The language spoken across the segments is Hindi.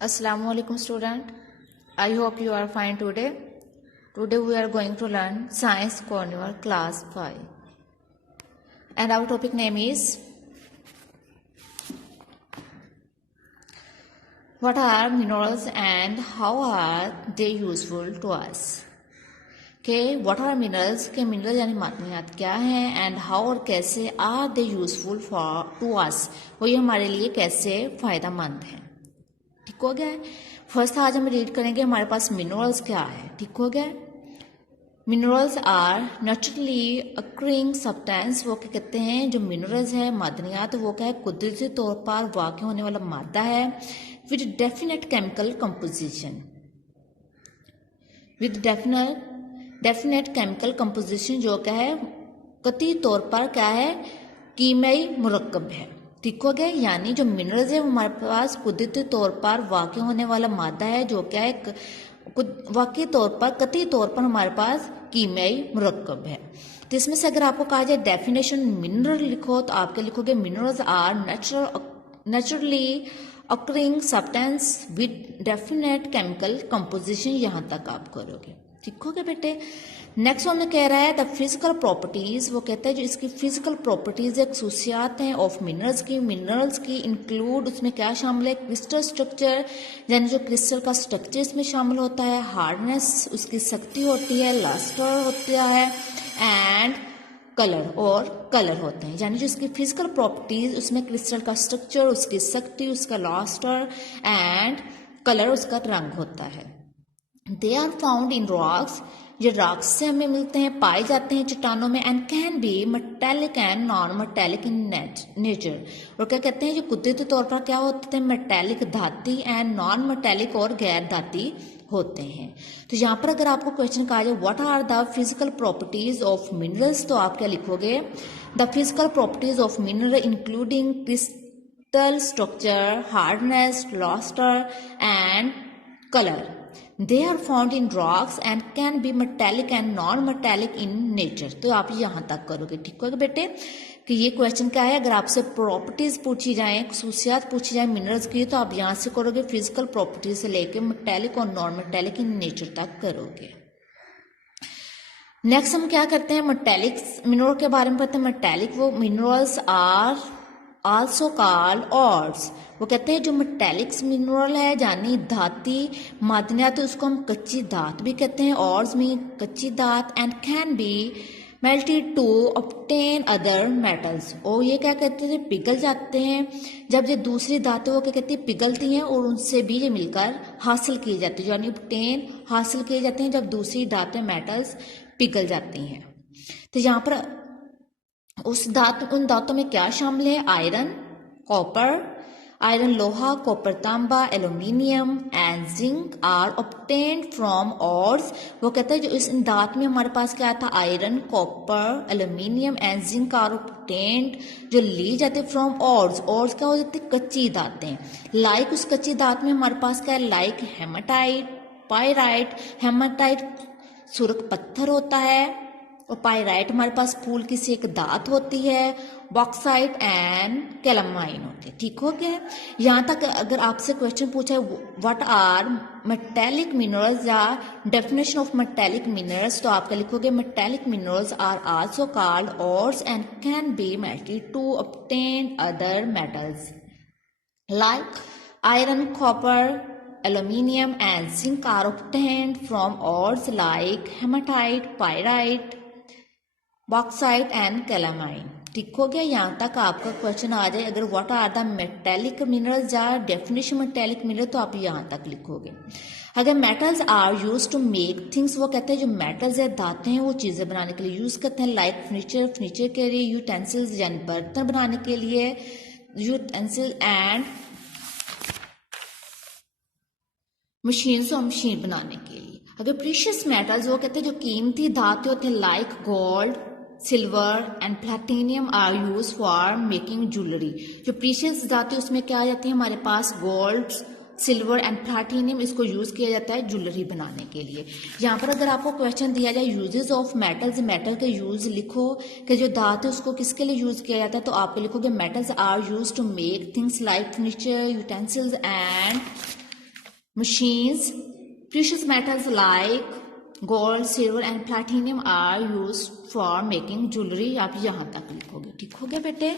Assalamualaikum student. I hope you are fine today. Today we are going to learn Science Corner class 5. And our topic name is what are minerals and how are they useful to us? Okay, what are minerals? के mineral यानी मादनियात क्या हैं and how और कैसे are they useful for to us? वो ये हमारे लिए कैसे फ़ायदेमंद हैं. ठीक हो गया है. फर्स्ट आज हम रीड करेंगे हमारे पास मिनरल्स क्या है. ठीक हो गया है. Minerals are naturally occurring substance. वो क्या कहते हैं, जो मिनरल्स है मादनियात, वो क्या है, कुदरती तौर पर वाक़ होने वाला मादा है with definite chemical composition. With definite chemical composition जो क्या है, कतई तौर पर क्या है, कीमियाई मुरक्कब है. ठीक हो गया. यानी जो मिनरल्स है वो हमारे पास कुदरती तौर पर वाक़ होने वाला मादा है जो क्या है, वाकई तौर पर कतई तौर पर हमारे पास कीमियाई मुरक्कब है. तो इसमें से अगर आपको कहा जाए डेफिनेशन मिनरल लिखो तो आपके लिखोगे minerals are naturally occurring substance with definite chemical composition. यहाँ तक आप करोगे. ठीक हो गया बेटे. नेक्स्ट हमें कह रहा है द फिजिकल प्रॉपर्टीज. वो कहता है जो इसकी फिजिकल प्रॉपर्टीज है, खसूसियात हैं ऑफ मिनरल्स की इंक्लूड, उसमें क्या शामिल है, क्रिस्टल स्ट्रक्चर यानी जो क्रिस्टल का स्ट्रक्चर इसमें शामिल होता है, हार्डनेस उसकी सख्ती होती है, लस्टर होता है एंड कलर होते हैं. यानी जो इसकी फिजिकल प्रॉपर्टीज उसमें क्रिस्टल का स्ट्रक्चर, उसकी सख्ती, उसका लस्टर एंड कलर, उसका रंग होता है. They are found in rocks. ये रॉक्स से हमें मिलते हैं, पाए जाते हैं चट्टानों में. And can be metallic and non metallic in nature. और क्या कहते हैं, जो कुदरती तौर पर क्या होते हैं, metallic Dhati and non metallic और गैर धाती होते हैं. तो यहाँ पर अगर आपको क्वेश्चन कहा जाए what are the physical properties of minerals, तो आप क्या लिखोगे, the physical properties of mineral including crystal structure, hardness, lustre and colour. They are found in rocks and can be metallic and non-metallic in nature. तो आप यहाँ तक करोगे. ठीक है बेटे. कि ये क्वेश्चन क्या है, अगर आपसे प्रॉपर्टीज पूछी जाए, खसूसियात पूछी जाए मिनरल्स की, तो आप यहाँ से करोगे फिजिकल प्रॉपर्टीज से लेके मेटेलिक और नॉन मेटेलिक इन नेचर तक करोगे. नेक्स्ट हम क्या करते हैं, मेटेलिक्स मिनरल के बारे में पढ़ते हैं. मेटेलिक वो मिनरल्स आर आल्सो कॉल्ड ऑर्स. वो कहते हैं जो मेटेलिक्स मिनरल है यानी धाती मादनियात, तो उसको हम कच्ची धात भी कहते हैं, ऑर्स में कच्ची धात. And can be melted to obtain other metals. और ये क्या कहते हैं, पिघल जाते हैं. जब ये दूसरी धातु वो क्या कहती है, पिघलती हैं और उनसे भी ये मिलकर हासिल की जाती है. यानी ऑब्टेन हासिल किए जाते हैं जब दूसरी धातु मेटल्स पिघल जाती हैं. तो यहाँ पर उन धातुओं में क्या शामिल है, आयरन, कॉपर, आयरन लोहा, कॉपर तांबा, aluminium and zinc are obtained from ores. वो कहते हैं जो इस धातु में हमारे पास क्या था, iron, copper, aluminium and zinc are obtained, जो ली जाते फ्रॉम ऑर्स. ऑर्स क्या हो जाती है, कच्ची धातें. लाइक उस कच्ची धातु में हमारे पास क्या है, लाइक हेमाटाइट, पायराइट. हेमाटाइट सुरख पत्थर होता है और पायराइट हमारे पास फूल की सी एक धात होती है. बॉक्साइट एंड कैलामाइन होते हैं. ठीक हो गया. यहाँ तक अगर आपसे क्वेश्चन पूछा है व्हाट आर मेटेलिक मिनरल्स या डेफिनेशन ऑफ मेटेलिक मिनरल्स, तो आपका लिखोगे metallic minerals are also called ores and can be melted to obtain other metals like iron, copper, aluminium and zinc are obtained from ores like hematite, pyrite, bauxite and calamine. ठीक हो गया. यहाँ तक आपका क्वेश्चन आ जाए अगर what are the metallic minerals या डेफिनेशन मेटेलिक मिनरल, तो आप यहाँ तक लिखोगे. अगर metals are use to make things, वो कहते हैं जो मेटल्स है धातें हैं वो चीज़ें बनाने के लिए यूज करते हैं. लाइक फर्नीचर के लिए, यूटेंसिल्स यानी बर्तन बनाने के लिए, यूटेंसिल एंड मशीन बनाने के लिए. अगर प्रीशियस मेटल्स, वो कहते हैं जो कीमती धातु होते हैं, like gold, silver and platinum are use for making jewellery. जो प्रीशियस धातु उसमें क्या आ जाती है हमारे पास, गोल्ड, सिल्वर एंड प्लैटिनियम, इसको यूज किया जाता है ज्वेलरी बनाने के लिए. यहाँ पर अगर आपको क्वेश्चन दिया जाए यूजेस ऑफ मेटल्स, मेटल के यूज लिखो कि जो धातु उसको किसके लिए यूज किया जाता है, तो आप लिखोगे metals are use to make things like furniture, utensils and machines, precious metals like gold, silver and platinum are used for making jewelry। आप यहाँ तक लिखोगे, ठीक हो गया बेटे।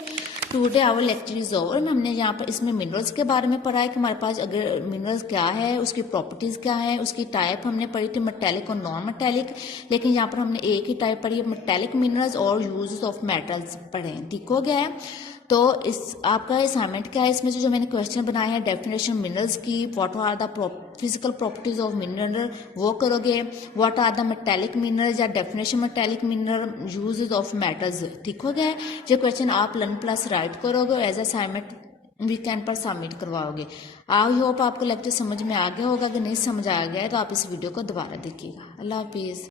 Today our lecture is over. हमने यहाँ पर इसमें मिनरल्स के बारे में पढ़ा है कि हमारे पास अगर मिनरल्स क्या है, उसकी प्रॉपर्टीज क्या है, उसकी टाइप हमने पढ़ी थी मेटेलिक और नॉन मेटेलिक, लेकिन यहाँ पर हमने एक ही टाइप पढ़ी है, मेटेलिक मिनरल्स और यूजेस ऑफ मेटल्स पढ़े हैं, ठीक हो गया है। तो इस आपका असाइनमेंट क्या है, इसमें से जो मैंने क्वेश्चन बनाए हैं डेफिनेशन मिनरल्स की, what are the physical properties of mineral वो करोगे, what are the metallic minerals या definition metallic mineral, uses of metals, ठीक हो गया है। ये क्वेश्चन आप लर्न प्लस राइट करोगे और एज असाइनमेंट वीकेंड पर सबमिट करवाओगे। आई होप आपको लेक्चर समझ में आ गया होगा। अगर नहीं समझ आ गया है तो आप इस वीडियो को दोबारा देखिएगा। अल्लाह हाफिज़।